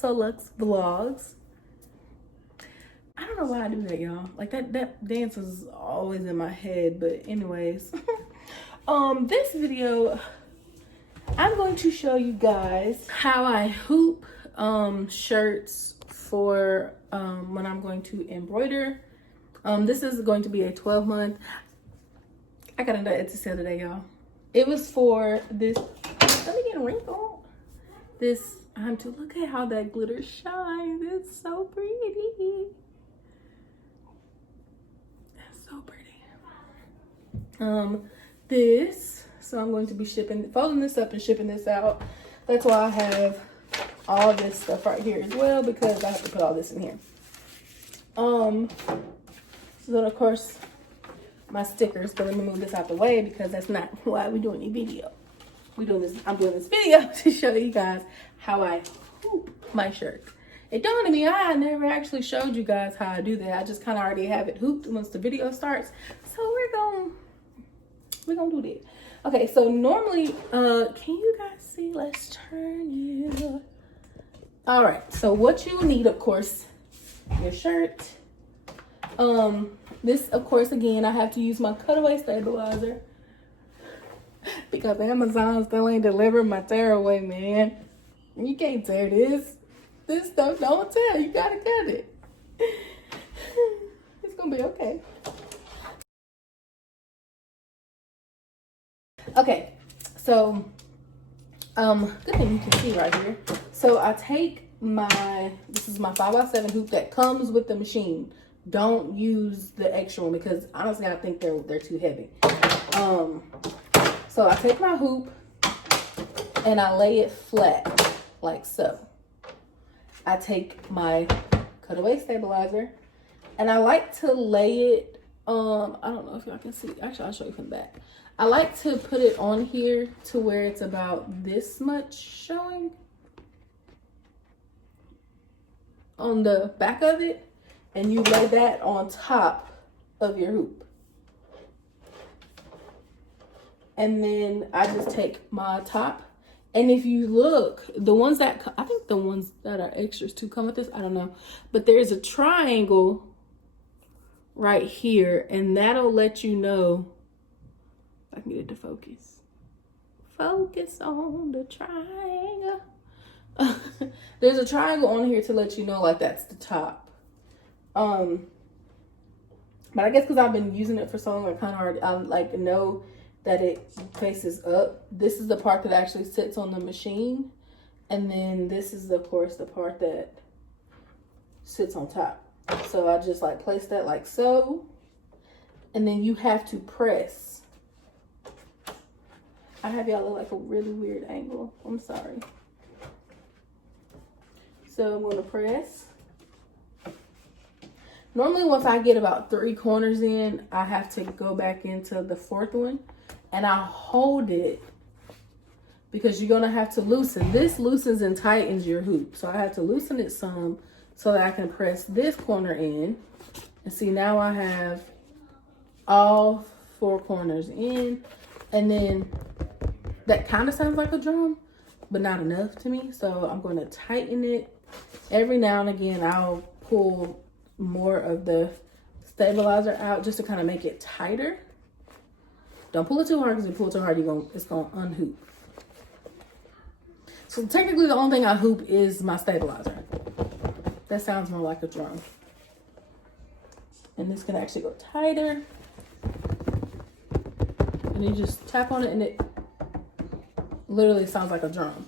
So Luxe vlogs. I don't know why I do that, y'all. Like that dance is always in my head, but anyways. This video, I'm going to show you guys how I hoop shirts for when I'm going to embroider. This is going to be a 12-month. I got into Etsy sale today, y'all. It was for this. Let me get a wrinkle. This. To look at how that glitter shines. It's so pretty. It's so pretty. This. So I'm going to be folding this up and shipping this out. That's why I have all this stuff right here as well, because I have to put all this in here. So then of course my stickers, but let me move this out the way because that's not why we're doing a video. I'm doing this video to show you guys how I hoop my shirt. It dawned on me, I never actually showed you guys how I do that. I just kind of already have it hooped once the video starts. So we're gonna do that. Okay, so normally, can you guys see? Let's turn you. All right, so what you need, of course, your shirt. This, of course, again, I have to use my cutaway stabilizer because Amazon still ain't delivered my tearaway, man. You can't tear this. This stuff don't tear. You gotta cut it. It's gonna be okay. Okay, so good thing you can see right here. So I take this is my 5x7 hoop that comes with the machine. Don't use the extra one because honestly I think they're too heavy. So I take my hoop and I lay it flat like so. I take my cutaway stabilizer and I like to lay it, I don't know if y'all can see. Actually, I'll show you from the back. I like to put it on here to where it's about this much showing on the back of it, and you lay that on top of your hoop. And then I just take my top, and if you look, I think the ones that are extras too come with this, I don't know, but there's a triangle right here, and that'll let you know. I can get it to focus. Focus on the triangle. There's a triangle on here to let you know, like, that's the top. But I guess because I've been using it for so long, I kind of already, I like know that it faces up. This is the part that actually sits on the machine, and then this is of course the part that sits on top. So I just like place that like so, and then you have to press. I have y'all look like a really weird angle. I'm sorry. So I'm gonna press. Normally once I get about 3 corners in, I have to go back into the 4th one and I hold it because you're gonna have to loosen. This loosens and tightens your hoop. So I have to loosen it some so that I can press this corner in. And see, now I have all 4 corners in, and then that kind of sounds like a drum, but not enough to me. So I'm going to tighten it. Every now and again, I'll pull more of the stabilizer out just to kind of make it tighter. Don't pull it too hard, because if you pull it too hard, it's going to unhoop. So technically, the only thing I hoop is my stabilizer. That sounds more like a drum. And this can actually go tighter. And you just tap on it and it literally sounds like a drum.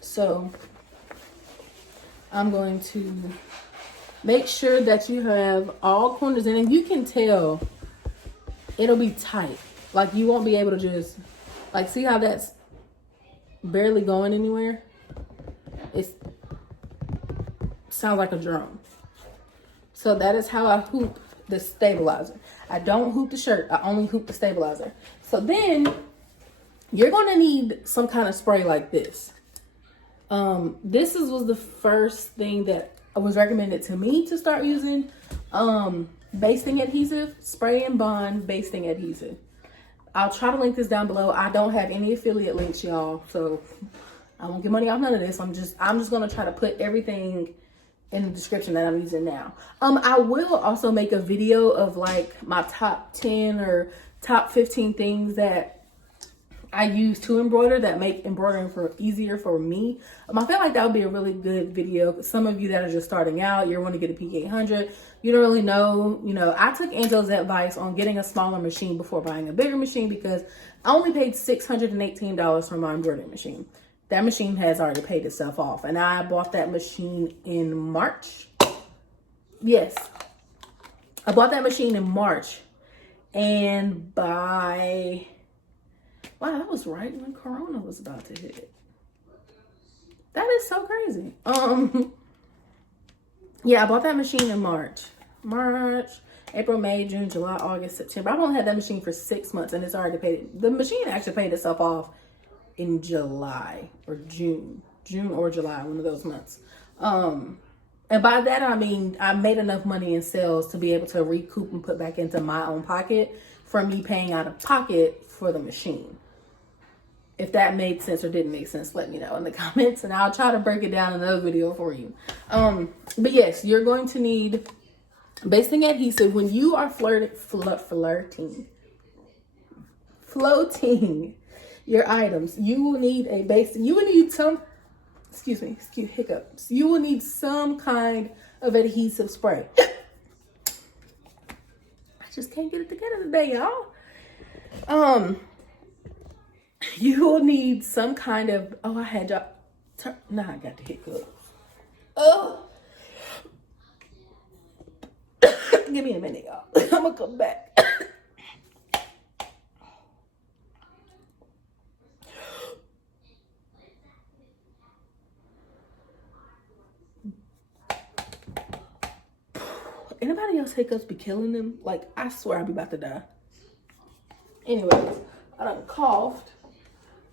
So I'm going to make sure that you have all corners in, and you can tell it'll be tight. Like you won't be able to just, like, see how that's barely going anywhere? It sounds like a drum. So that is how I hoop the stabilizer. I don't hoop the shirt, I only hoop the stabilizer. So then you're gonna need some kind of spray like this. This was the first thing that was recommended to me to start using. Basting Adhesive, Spray and Bond Basting Adhesive. I'll try to link this down below. I don't have any affiliate links, y'all, so I won't get money off none of this. I'm just gonna try to put everything in the description that I'm using now. I will also make a video of like my top 10 or top 15 things that I use to embroider that make embroidering easier for me. I feel like that would be a really good video. Some of you that are just starting out, you want to get a PE800, you don't really know. You know, I took Angel's advice on getting a smaller machine before buying a bigger machine because I only paid $618 for my embroidery machine. That machine has already paid itself off, and I bought that machine in March. Yes, I bought that machine in March, and by, wow, that was right when Corona was about to hit. That is so crazy. Yeah, I bought that machine in March, April, May, June, July, August, September. I've only had that machine for 6 months, and it's already paid. The machine actually paid itself off in July or June or July, one of those months. And by that, I mean, I made enough money in sales to be able to recoup and put back into my own pocket from me paying out of pocket for the machine. If that made sense or didn't make sense, let me know in the comments, and I'll try to break it down in another video for you. But yes, you're going to need basting adhesive when you are floating your items. You will need a basting. You will need some, excuse hiccups. You will need some kind of adhesive spray. I just can't get it together today, y'all. You will need some kind of, oh, I had y'all, nah, I got the hiccups. Oh. Give me a minute, y'all. I'm gonna come back. Anybody else hiccups be killing them? Like, I swear I'd be about to die. Anyways, I done coughed.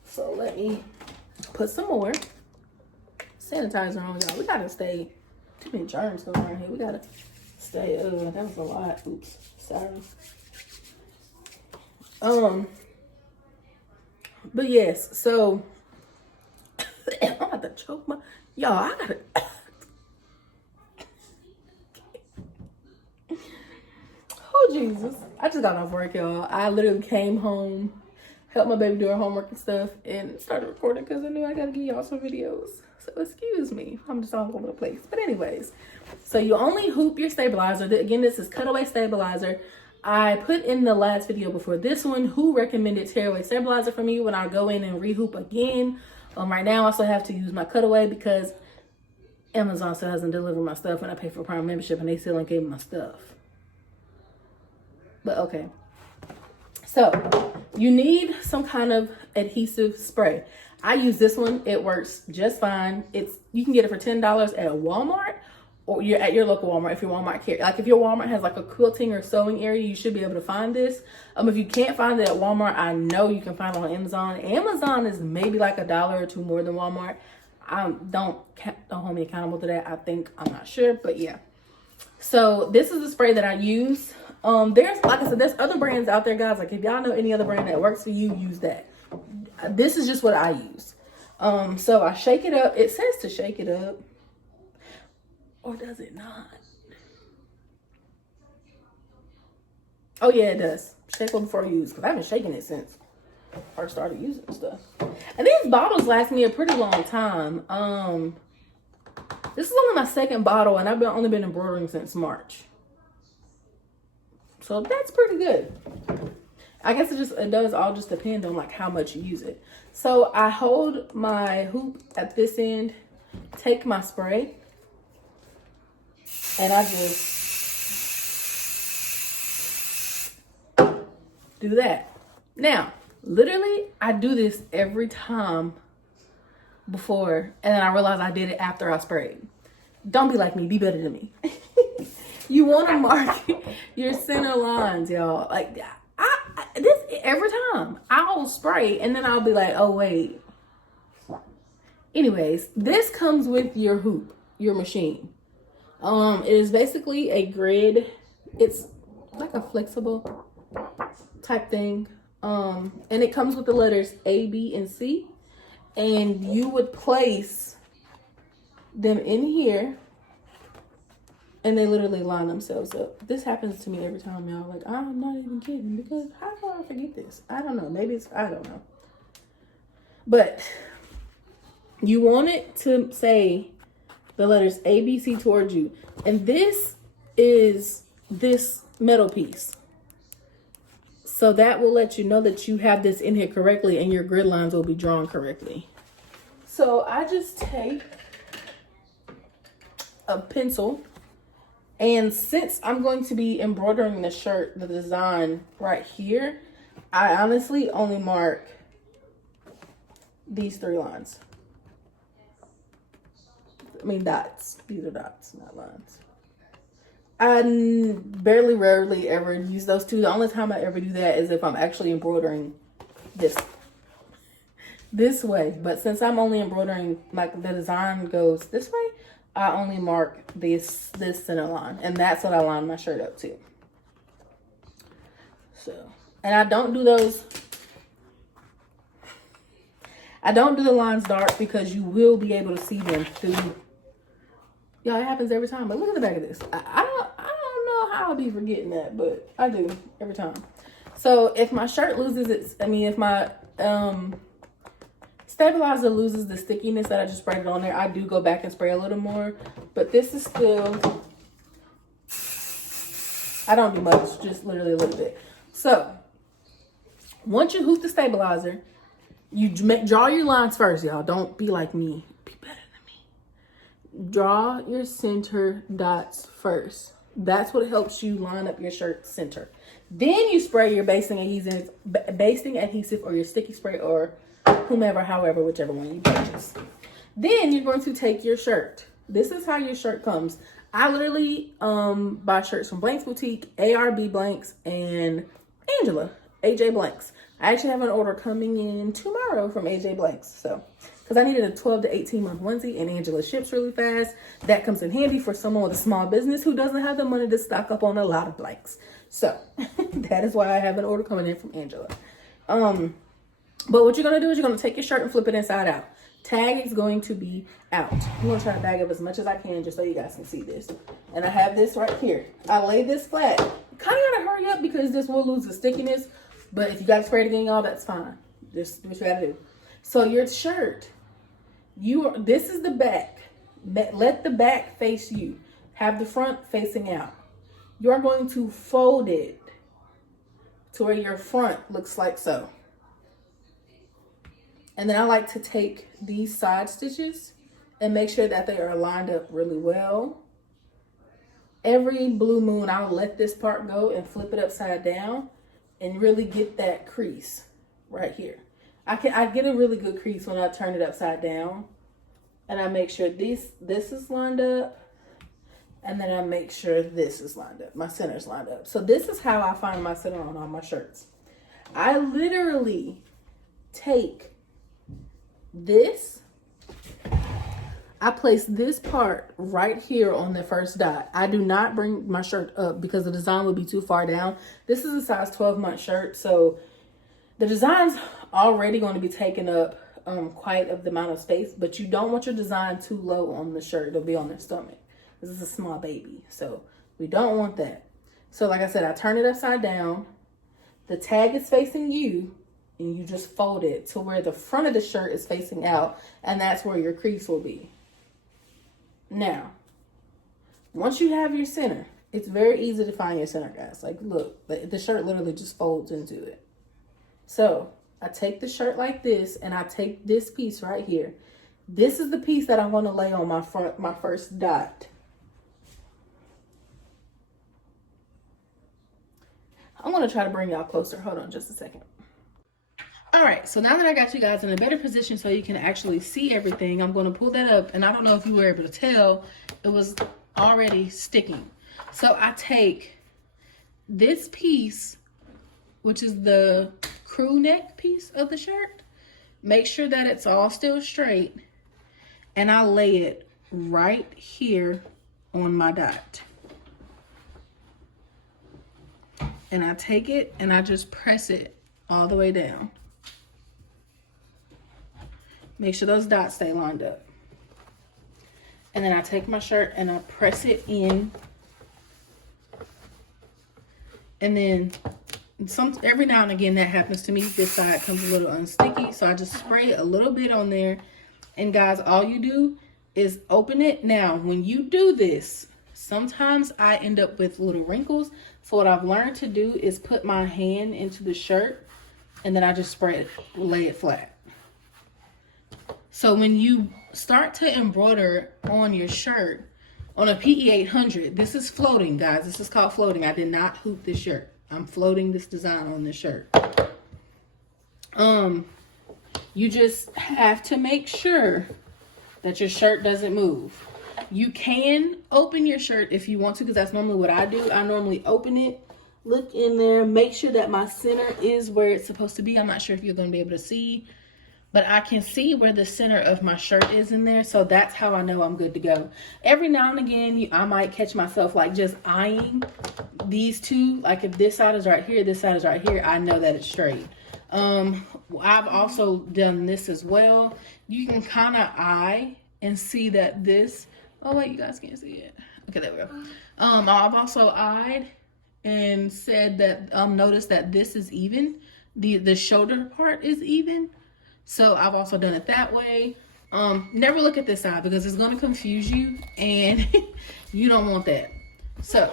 So let me put some more sanitizer on, y'all. We gotta stay, too many germs going around here. We gotta stay, that was a lot. Oops, sorry. But yes, so I'm about to choke my, y'all, I gotta, oh Jesus. I just got off work, y'all. I literally came home, helped my baby do her homework and stuff, and started recording because I knew I gotta give y'all some videos. So excuse me, I'm just all over the place. But anyways, so you only hoop your stabilizer. Again, this is cutaway stabilizer. I put in the last video before this one who recommended tearaway stabilizer for me when I go in and rehoop again. Right now I still have to use my cutaway because Amazon still hasn't delivered my stuff and I pay for Prime membership and they still ain't gave me my stuff. But okay. So you need some kind of adhesive spray. I use this one. It works just fine. You can get it for $10 at Walmart, or you're at your local Walmart if your Walmart carry. Like if your Walmart has like a quilting or sewing area, you should be able to find this. If you can't find it at Walmart, I know you can find it on Amazon. Amazon is maybe like $1 or $2 more than Walmart. Don't hold me accountable to that. I'm not sure, but yeah. So this is the spray that I use. There's, like I said, there's other brands out there, guys. Like if y'all know any other brand that works for you, use that. This is just what I use. So I shake it up. It says to shake it up. Or does it not? Oh yeah, it does. Shake it before you use, because I've been shaking it since I first started using stuff. And these bottles last me a pretty long time. This is only my second bottle, and I've only been embroidering since March. So that's pretty good. I guess it does all just depend on like how much you use it. So I hold my hoop at this end, take my spray, and I just do that. Now, literally, I do this every time before, and then I realize I did it after I sprayed. Don't be like me, be better than me. You want to mark your center lines, y'all. Like, this every time I'll spray and then I'll be like, oh wait. Anyways, this comes with your hoop, your machine. It is basically a grid. It's like a flexible type thing. And it comes with the letters A, B, and C. and you would place them in here, and they literally line themselves up. This happens to me every time, y'all. Like, I'm not even kidding, because how do I forget this? I don't know. Maybe it's, I don't know. But you want it to say the letters A, B, C towards you. And this is this metal piece. So that will let you know that you have this in here correctly, and your grid lines will be drawn correctly. So I just take a pencil, and since I'm going to be embroidering the shirt, the design right here, I honestly only mark these 3 lines. I mean dots. These are dots, not lines. I rarely ever use those 2. The only time I ever do that is if I'm actually embroidering this way. But since I'm only embroidering, like the design goes this way, I only mark this center line. And that's what I line my shirt up to. So, and I don't do those. I don't do the lines dark because you will be able to see them through. Y'all, it happens every time. But look at the back of this. I don't know how I'll be forgetting that, but I do every time. So if my shirt loses its, if my stabilizer loses the stickiness that I just sprayed it on there, I do go back and spray a little more. But this is still, I don't do much, just literally a little bit. So once you hoop the stabilizer, you draw your lines first, y'all. Don't be like me. Be better than me. Draw your center dots first. That's what helps you line up your shirt center. Then you spray your basting adhesive or your sticky spray or whomever, however, whichever one you purchase. Then you're going to take your shirt. This is how your shirt comes. I literally buy shirts from Blanks Boutique, ARB Blanks, and Angela, AJ Blanks. I actually have an order coming in tomorrow from AJ Blanks. So, because I needed a 12 to 18 month onesie, and Angela ships really fast. That comes in handy for someone with a small business who doesn't have the money to stock up on a lot of blanks. So that is why I have an order coming in from Angela. But what you're going to do is you're going to take your shirt and flip it inside out. Tag is going to be out. I'm going to try to bag up as much as I can just so you guys can see this. And I have this right here. I lay this flat. Kind of got to hurry up because this will lose the stickiness. But if you got to spray it again, y'all, that's fine. Just do what you got to do. So your shirt, this is the back. Let the back face you. Have the front facing out. You're going to fold it to where your front looks like so. And then I like to take these side stitches and make sure that they are lined up really well. Every blue moon, I'll let this part go and flip it upside down and really get that crease right here. I get a really good crease when I turn it upside down, and I make sure this is lined up, and then I make sure this is lined up. My center's lined up. So this is how I find my center on all my shirts. I literally take this, I place this part right here on the first dot. I do not bring my shirt up because the design would be too far down. This is a size 12-month shirt, so the design's already going to be taking up quite the amount of space, but you don't want your design too low on the shirt. It'll be on their stomach. This is a small baby, so we don't want that. So like I said, I turn it upside down. The tag is facing you, and you just fold it to where the front of the shirt is facing out, and that's where your crease will be. Now, once you have your center, it's very easy to find your center, guys. Like, look, the shirt literally just folds into it. So I take the shirt like this, and I take this piece right here. This is the piece that I want to lay on my first dot. I'm going to try to bring y'all closer. Hold on just a second. All right, so now that I got you guys in a better position so you can actually see everything, I'm going to pull that up. And I don't know if you were able to tell, it was already sticking. So I take this piece, which is the crew neck piece of the shirt, make sure that it's all still straight, and I lay it right here on my dot. And I take it and I just press it all the way down. Make sure those dots stay lined up. And then I take my shirt and I press it in. And then every now and again that happens to me. This side comes a little unsticky. So I just spray a little bit on there. And guys, all you do is open it. Now, when you do this, sometimes I end up with little wrinkles. So what I've learned to do is put my hand into the shirt and then I just spray it, lay it flat. So when you start to embroider on your shirt, on a PE800, this is floating, guys. This is called floating. I did not hoop this shirt. I'm floating this design on this shirt. You just have to make sure that your shirt doesn't move. You can open your shirt if you want to, because that's normally what I do. I normally open it, look in there, make sure that my center is where it's supposed to be. I'm not sure if you're going to be able to see, but I can see where the center of my shirt is in there. So that's how I know I'm good to go. Every now and again, I might catch myself like just eyeing these two. Like if this side is right here, this side is right here, I know that it's straight. I've also done this as well. You can kind of eye and see that this, oh wait, you guys can't see it. Okay, there we go. I've also eyed and said that, noticed that this is even. The shoulder part is even. So I've also done it that way. Never look at this side because it's going to confuse you and you don't want that. So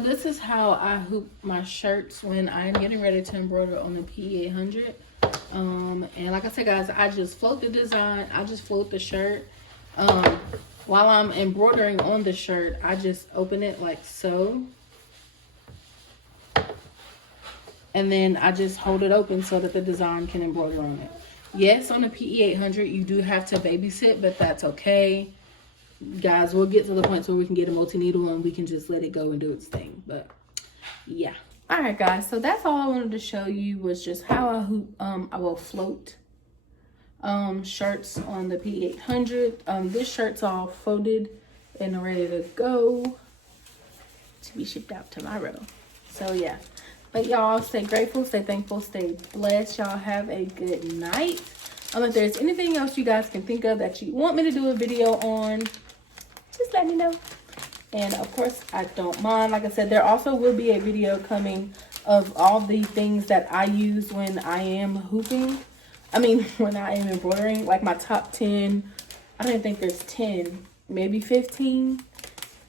this is how I hoop my shirts when I'm getting ready to embroider on the PE800. And like I said, guys, I just float the design. I just float the shirt. While I'm embroidering on the shirt, I just open it like so. And then I just hold it open so that the design can embroider on it. Yes, on the PE800, you do have to babysit, but that's okay. Guys, we'll get to the point where we can get a multi-needle and we can just let it go and do its thing. But yeah. All right, guys. So that's all I wanted to show you was just how I hoop, I will float shirts on the PE800. This shirt's all folded and ready to go to be shipped out tomorrow. So yeah. But y'all stay grateful, stay thankful, stay blessed. Y'all have a good night. If there's anything else you guys can think of that you want me to do a video on, just let me know. And of course, I don't mind. Like I said, there also will be a video coming of all the things that I use when I am hooping. When I am embroidering, like my top 10. I don't even think there's 10, maybe 15.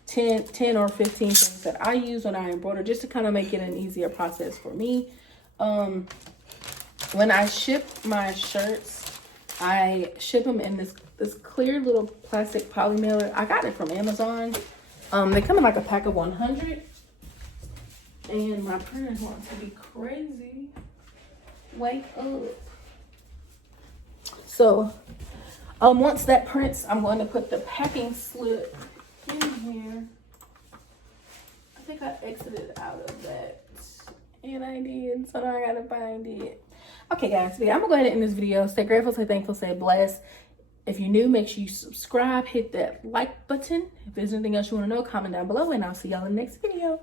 10 or 15 things that I use when I embroider, just to kind of make it an easier process for me. When I ship my shirts, I ship them in this clear little plastic poly mailer. I got it from Amazon. They come in like a pack of 100. And my printer wants to be crazy. Wake up. So, once that prints, I'm going to put the packing slip in here. I think I exited out of that. And I did. So now I gotta find it. Okay, guys. So yeah, I'm gonna go ahead and end this video. Stay grateful, stay thankful, stay blessed. If you're new, make sure you subscribe, hit that like button. If there's anything else you want to know, comment down below, and I'll see y'all in the next video.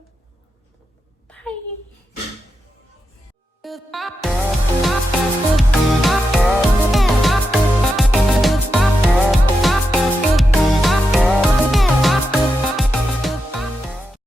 Bye.